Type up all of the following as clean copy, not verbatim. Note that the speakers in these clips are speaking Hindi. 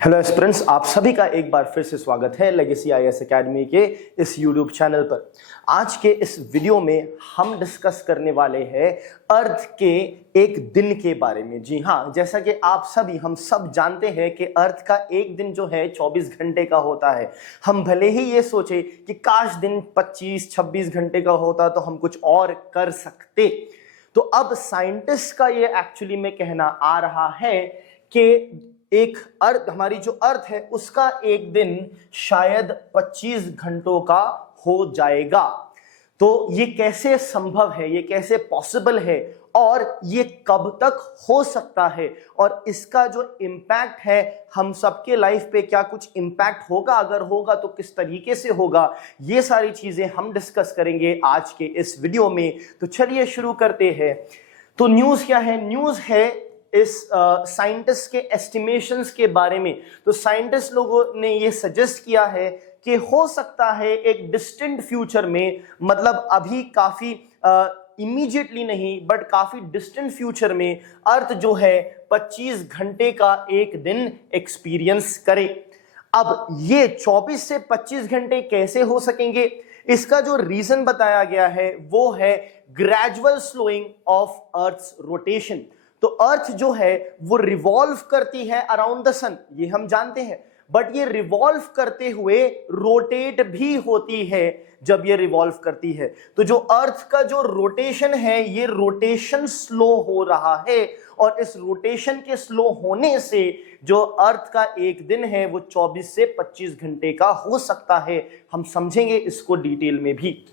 हेलो एस्पिरेंट्स, आप सभी का एक बार फिर से स्वागत है लेगेसी आईएएस एकेडमी के इस यूट्यूब चैनल पर। आज के इस वीडियो में हम डिस्कस करने वाले हैं अर्थ के एक दिन के बारे में। जी हाँ, जैसा कि हम सब जानते हैं कि अर्थ का एक दिन जो है 24 घंटे का होता है। हम भले ही ये सोचे कि काश दिन 25-26 घंटे का होता तो हम कुछ और कर सकते। तो अब साइंटिस्ट का ये एक्चुअली में कहना आ रहा है कि एक अर्थ, हमारी जो अर्थ है उसका एक दिन शायद 25 घंटों का हो जाएगा। तो ये कैसे संभव है, ये कैसे पॉसिबल है और ये कब तक हो सकता है और इसका जो इम्पैक्ट है हम सबके लाइफ पे क्या कुछ इम्पैक्ट होगा, अगर होगा तो किस तरीके से होगा, ये सारी चीजें हम डिस्कस करेंगे आज के इस वीडियो में। तो चलिए शुरू करते हैं। तो न्यूज़ क्या है? न्यूज़ है इस साइंटिस्ट के एस्टिमेशंस के बारे में। तो साइंटिस्ट लोगों ने ये सजेस्ट किया है कि हो सकता है एक डिस्टेंट फ्यूचर में, मतलब अभी काफी इमीडिएटली नहीं बट काफी डिस्टेंट फ्यूचर में अर्थ जो है 25 घंटे का एक दिन एक्सपीरियंस करे। अब ये 24 से 25 घंटे कैसे हो सकेंगे, इसका जो रीजन बताया गया है वो है gradual slowing of earth's rotation. तो अर्थ जो है वो रिवॉल्व करती है अराउंड द सन, ये हम जानते हैं, बट ये रिवॉल्व करते हुए रोटेट भी होती है। जब ये रिवॉल्व करती है तो जो अर्थ का जो रोटेशन है ये रोटेशन स्लो हो रहा है और इस रोटेशन के स्लो होने से जो अर्थ का एक दिन है वो 24 से 25 घंटे का हो सकता है। हम समझेंगे इसको डिटेल में भी,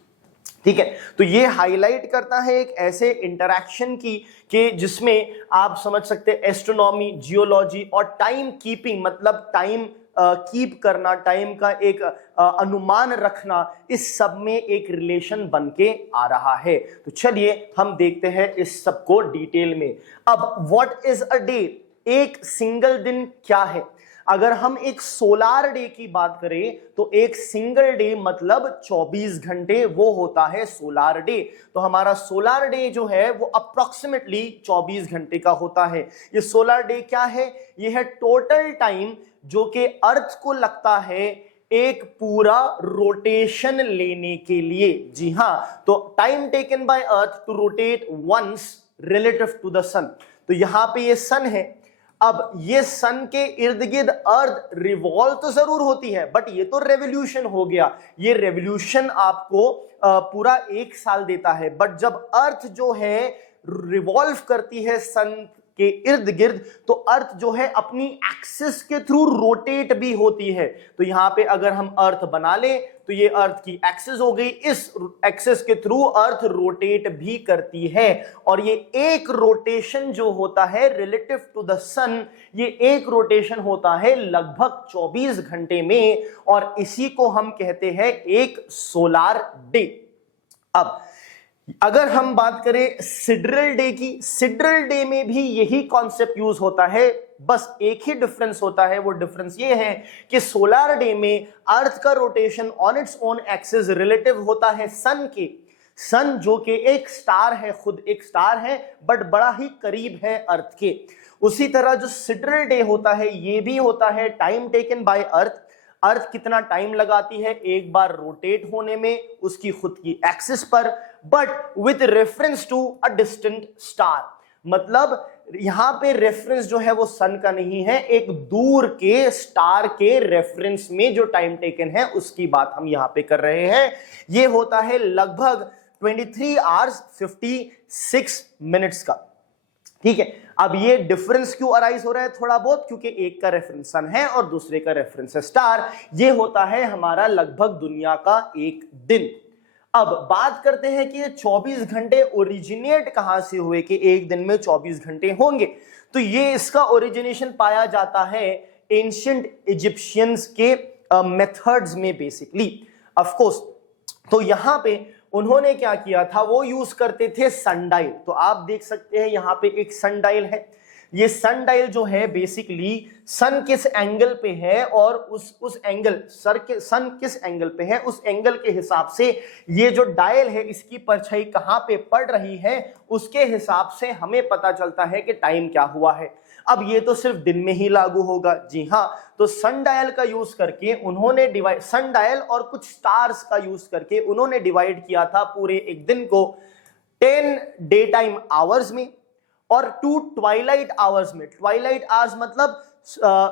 ठीक है। तो ये हाईलाइट करता है एक ऐसे इंटरैक्शन की कि जिसमें आप समझ सकते हैं एस्ट्रोनॉमी, जियोलॉजी और टाइम कीपिंग, मतलब टाइम कीप करना, टाइम का एक अनुमान रखना, इस सब में एक रिलेशन बन के आ रहा है। तो चलिए हम देखते हैं इस सब को डिटेल में। अब व्हाट इज अ डे? एक सिंगल दिन क्या है? अगर हम एक सोलार डे की बात करें तो एक सिंगल डे मतलब 24 घंटे वो होता है सोलार डे। तो हमारा सोलार डे जो है वो अप्रोक्सीमेटली 24 घंटे का होता है। ये सोलार डे क्या है? ये है टोटल टाइम जो कि अर्थ को लगता है एक पूरा रोटेशन लेने के लिए। जी हाँ, तो time taken by earth to rotate once relative to the sun. तो यहां पे ये सन है। अब ये सन के इर्द गिर्द अर्थ रिवॉल्व तो जरूर होती है बट ये तो रेवोल्यूशन हो गया। ये रेवोल्यूशन आपको पूरा एक साल देता है, बट जब अर्थ जो है रिवॉल्व करती है सन के इर्द गिर्द तो अर्थ जो है अपनी एक्सिस के थ्रू रोटेट भी होती है। तो यहां पे अगर हम अर्थ बना ले तो ये अर्थ की एक्सिस हो गई, इस एक्सिस के थ्रू अर्थ रोटेट भी करती है और ये एक रोटेशन जो होता है रिलेटिव टू द सन, ये एक रोटेशन होता है लगभग 24 घंटे में और इसी को हम कहते हैं एक सोलार डे। अब अगर हम बात करें सिड्रल डे की, सिड्रल डे में भी यही कॉन्सेप्ट यूज होता है, बस एक ही डिफरेंस होता है। वो डिफरेंस ये है कि सोलार डे में अर्थ का rotation on its own axis relative होता है सन के। सन जो कि एक स्टार है, खुद एक स्टार है बट बड़ा ही करीब है अर्थ के। उसी तरह जो सिड्रल डे होता है ये भी होता है टाइम टेकन बाय अर्थ। अर्थ कितना टाइम लगाती है एक बार रोटेट होने में उसकी खुद की एक्सिस पर, but with reference to a distant star. मतलब यहां पे रेफरेंस जो है वो सन का नहीं है, एक दूर के स्टार के रेफरेंस में जो टाइम टेकन है उसकी बात हम यहां पे कर रहे हैं। ये होता है लगभग 23 आवर्स 56 मिनट्स का, ठीक है। अब ये डिफरेंस क्यों अराइज हो रहा है? थोड़ा बहुत, क्योंकि एक का रेफरेंस सन है और दूसरे का रेफरेंस है स्टार। ये होता है हमारा लगभग दुनिया का एक दिन। अब बात करते हैं कि ये 24 घंटे ओरिजिनेट कहां से हुए कि एक दिन में 24 घंटे होंगे। तो ये इसका ओरिजिनेशन पाया जाता है एंशिएंट इजिप्शियंस के मेथड्स में बेसिकली, ऑफ कोर्स। तो यहां पे उन्होंने क्या किया था, वो यूज करते थे सनडाइल। तो आप देख सकते हैं यहां पे एक सनडाइल है। ये सनडाइल जो है बेसिकली सन किस एंगल पे है और उस एंगल सन किस एंगल पे है उस एंगल के हिसाब से ये जो डायल है इसकी परछाई कहां पे पड़ रही है उसके हिसाब से हमें पता चलता है कि टाइम क्या हुआ है। अब ये तो सिर्फ दिन में ही लागू होगा, जी हाँ। तो सन डायल का यूज करके उन्होंने डिवाइड, सन डायल और कुछ स्टार्स का यूज करके उन्होंने डिवाइड किया था पूरे एक दिन को 10 डे टाइम आवर्स में और 2 ट्वाइलाइट आवर्स में। ट्वाइलाइट आवर्स मतलब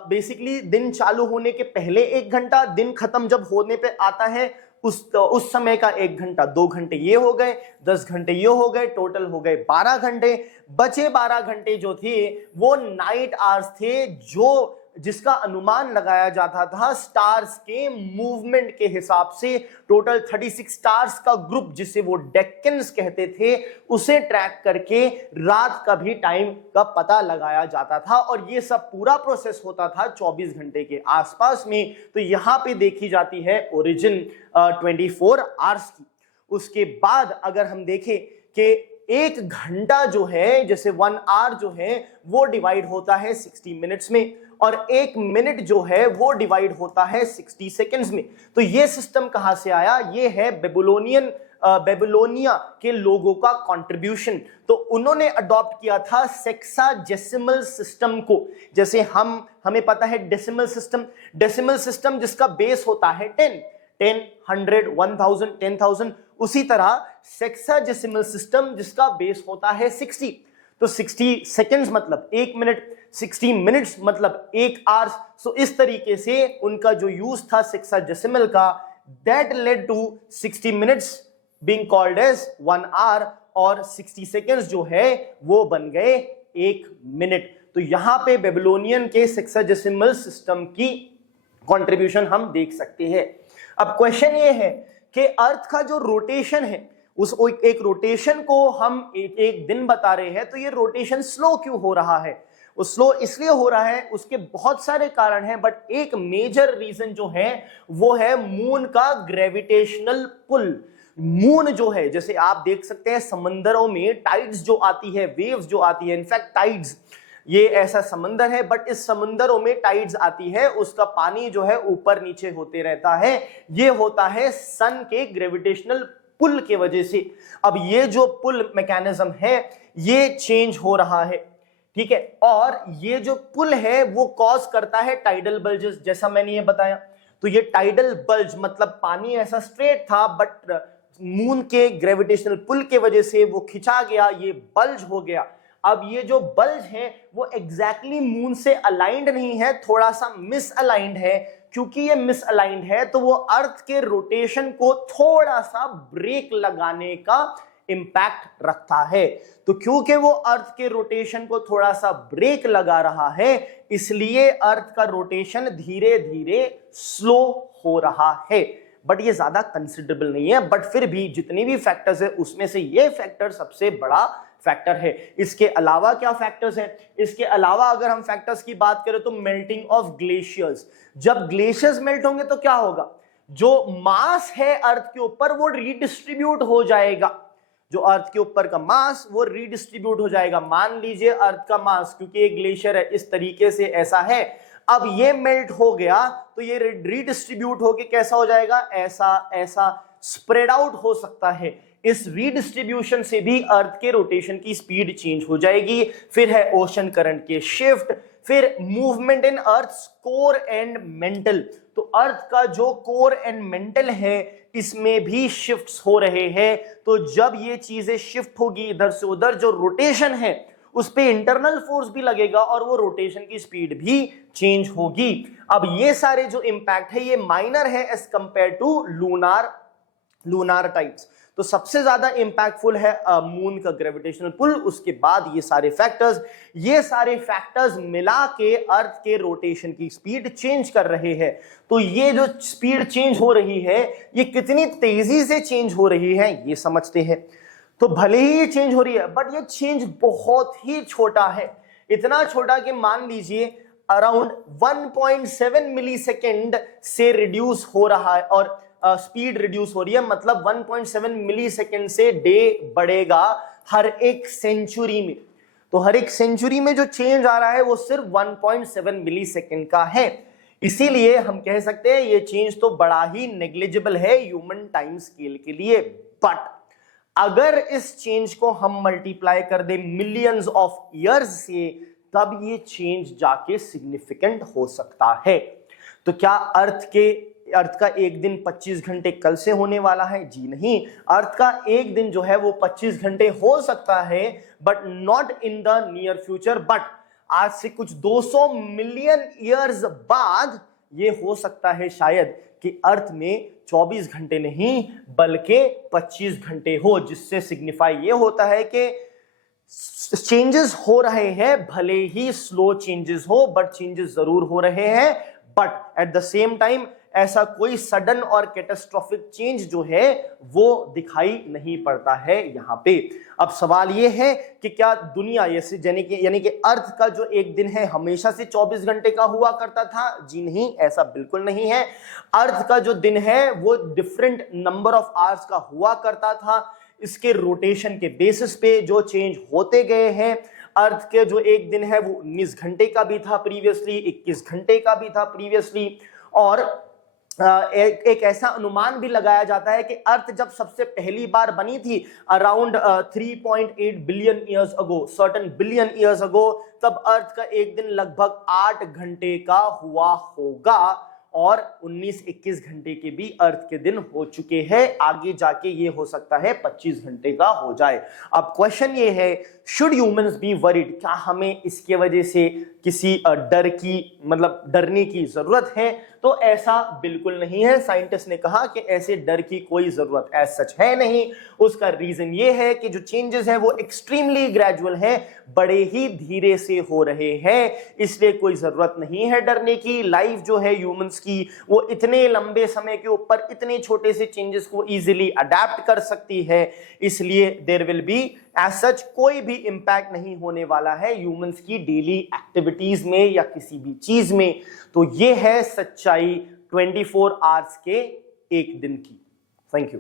बेसिकली दिन चालू होने के पहले 1 घंटा, दिन खत्म जब होने पे आता है उस समय का 1 घंटा, 2 घंटे ये हो गए, 10 घंटे ये हो गए, टोटल हो गए 12 घंटे। बचे 12 घंटे जो थे वो नाइट आवर्स थे, जो जिसका अनुमान लगाया जाता था स्टार्स के मूवमेंट के हिसाब से। टोटल 36 स्टार्स का ग्रुप, जिसे वो डेक्कन्स कहते थे, उसे ट्रैक करके रात का भी टाइम का पता लगाया जाता था और ये सब पूरा प्रोसेस होता था 24 घंटे के आसपास में। तो यहां पे देखी जाती है ओरिजिन 24 आवर्स की। उसके बाद अगर हम देखें कि 1 घंटा जो है, जैसे 1 आवर जो है वो डिवाइड होता है 60 मिनट्स में और 1 मिनट जो है वो डिवाइड होता है 60 सेकेंड्स में। तो ये सिस्टम कहां से आया? ये है बेबीलोनिया के लोगों का कंट्रीब्यूशन। तो उन्होंने अडॉप्ट किया था सेक्साजेसिमल सिस्टम को। जैसे हमें पता है डेसिमल सिस्टम जिसका बेस होता है 10, 100, 1000, 10,000। उसी तरह सेक्साजेसिमल सिस्टम जिसका बेस होता है 60। तो 60 सेकेंड्स मतलब 1 मिनट, 60 मिनट्स मतलब 1 आवर्स। सो इस तरीके से उनका जो यूज था सेक्साजेसिमल का, that led to 60 minutes being called as 1 hour और 60 सेकेंड्स जो है वो बन गए 1 मिनट। तो यहां पे बेबीलोनियन के सेक्साजेसिमल सिस्टम की कंट्रीब्यूशन हम देख सकते हैं। अब क्वेश्चन ये है कि अर्थ का जो रोटेशन है, उस एक रोटेशन को हम एक दिन बता रहे हैं, तो ये रोटेशन स्लो क्यों हो रहा है? वो स्लो इसलिए हो रहा है, उसके बहुत सारे कारण हैं, बट एक मेजर रीजन जो है वो है मून का ग्रेविटेशनल पुल। मून जो है, जैसे आप देख सकते हैं समंदरों में टाइड्स जो आती है, वेव्स जो आती है, इनफैक्ट टाइड्स ये ऐसा समंदर है, बट इस समंदरों में टाइड्स आती है, उसका पानी जो है ऊपर नीचे होते रहता है। ये होता है सन के ग्रेविटेशनल पुल के वजह से। अब ये जो पुल मैकेनिज्म है ये चेंज हो रहा है, ठीक है, और ये जो पुल है वो कॉज करता है टाइडल बल्जेस, जैसा मैंने ये बताया। तो ये टाइडल बल्ज मतलब पानी ऐसा स्ट्रेट था, बट मून के ग्रेविटेशनल पुल के वजह से वो खिंचा गया, ये बल्ज हो गया। अब ये जो बल्ज है वो एग्जैक्टली मून से अलाइंड नहीं है, थोड़ा सा मिस अलाइंड है। क्योंकि ये मिस अलाइंड है तो वो अर्थ के रोटेशन को थोड़ा सा ब्रेक लगाने का इंपैक्ट रखता है। तो क्योंकि वो अर्थ के रोटेशन को थोड़ा सा ब्रेक लगा रहा है, इसलिए अर्थ का रोटेशन धीरे धीरे स्लो हो रहा है। बट ये ज्यादा कंसिडरेबल नहीं है, बट फिर भी जितनी भी फैक्टर्स है उसमें से ये फैक्टर सबसे बड़ा फैक्टर है। इसके अलावा क्या फैक्टर्स हैं? इसके अलावा अगर हम फैक्टर्स की बात करें तो मेल्टिंग ऑफ ग्लेशियर्स। जब ग्लेशियर्स मेल्ट होंगे तो क्या होगा? जो मास है अर्थ के ऊपर वो रीडिस्ट्रीब्यूट हो जाएगा। जो अर्थ के ऊपर का मास वो रीडिस्ट्रीब्यूट हो जाएगा। मान लीजिए अर्थ का मास, क्योंकि एक ग्लेशियर है, इस तरीके से ऐसा है, अब ये मेल्ट हो गया तो ये रीडिस्ट्रीब्यूट होके कैसा हो जाएगा? ऐसा ऐसा स्प्रेड आउट हो सकता है। इस रीडिस्ट्रीब्यूशन से भी अर्थ के रोटेशन की स्पीड चेंज हो जाएगी। फिर है ओशन करंट के शिफ्ट, फिर movement in earth core and mental. तो अर्थ का जो कोर एंड मेंटल है इसमें भी शिफ्ट्स हो रहे हैं। तो जब ये चीजें शिफ्ट होगी इधर से उधर, जो रोटेशन है उस पे इंटरनल फोर्स भी लगेगा और वो रोटेशन की स्पीड भी चेंज होगी। अब ये सारे जो इंपैक्ट है ये माइनर है as compared to lunar types. तो सबसे ज्यादा इंपैक्टफुल है मून का ग्रेविटेशनल पुल, उसके बाद ये सारे फैक्टर्स मिला के अर्थ के रोटेशन की स्पीड चेंज कर रहे हैं। तो ये जो स्पीड चेंज हो रही है ये कितनी तेजी से चेंज हो रही है ये समझते हैं। तो भले ही ये चेंज हो रही है बट ये चेंज बहुत ही छोटा है, इतना छोटा कि मान लीजिए अराउंड 1.7 मिलीसेकेंड से रिड्यूस हो रहा है और स्पीड रिड्यूस हो रही है, मतलब 1.7 मिलीसेकेंड से डे बढ़ेगा हर एक सेंचुरी में। तो हर एक सेंचुरी में जो चेंज आ रहा है वो सिर्फ 1.7 मिलीसेकेंड का है। इसीलिए हम कह सकते हैं ये चेंज तो बड़ा ही नेग्लिजिबल है ह्यूमन टाइम स्केल के लिए। बट अगर इस चेंज को हम मल्टीप्लाई कर दे मिलियंस ऑफ ईयर्स से, तब ये चेंज जाके सिग्निफिकेंट हो सकता है। तो क्या अर्थ का एक दिन 25 घंटे कल से होने वाला है? जी नहीं। अर्थ का एक दिन जो है वो 25 घंटे हो सकता है, but not in the near future, but आज से कुछ 200 मिलियन ईयर्स बाद ये हो सकता है शायद कि अर्थ में 24 घंटे नहीं बल्कि 25 घंटे हो, जिससे सिग्निफाई ये होता है कि चेंजेस हो रहे हैं, भले ही स्लो चेंजेस हो बट चेंजेस जरूर हो रहे हैं। But at the same time ऐसा कोई सडन और कैटास्ट्रोफिक चेंज जो है वो दिखाई नहीं पड़ता है यहां पे। अब सवाल ये है कि क्या दुनिया यानी कि अर्थ का जो एक दिन है हमेशा से 24 घंटे का हुआ करता था? जी नहीं, ऐसा बिल्कुल नहीं है। अर्थ का जो दिन है वो डिफरेंट नंबर ऑफ आवर्स का हुआ करता था। इसके रोटेशन के बेसिस पे जो चेंज होते गए हैं। अर्थ के जो एक दिन है वो 19 घंटे का भी था प्रीवियसली, 21 घंटे का भी था प्रीवियसली, और एक ऐसा अनुमान भी लगाया जाता है कि अर्थ जब सबसे पहली बार बनी थी around 3.8 billion years ago, certain billion years ago, तब अर्थ का एक दिन लगभग 8 घंटे का हुआ होगा, और 19-21 घंटे के भी अर्थ के दिन हो चुके हैं। आगे जाके ये हो सकता है 25 घंटे का हो जाए। अब क्वेश्चन ये है, शुड ह्यूमंस बी वरीड? क्या हमें इसके वजह से किसी डरने की जरूरत है? तो ऐसा बिल्कुल नहीं है। साइंटिस्ट ने कहा कि ऐसे डर की कोई जरूरत एज सच है नहीं। उसका रीजन ये है कि जो चेंजेस हैं वो एक्सट्रीमली ग्रेजुअल हैं, बड़े ही धीरे से हो रहे हैं, इसलिए कोई जरूरत नहीं है डरने की। लाइफ जो है ह्यूमंस की वो इतने लंबे समय के ऊपर इतने छोटे से चेंजेस को इजीली अडेप्ट कर सकती है, इसलिए there will be as such कोई भी इंपैक्ट नहीं होने वाला है ह्यूमंस की डेली एक्टिविटीज में या किसी भी चीज में। तो ये है सच्चाई 24 आवर्स के एक दिन की। Thank you.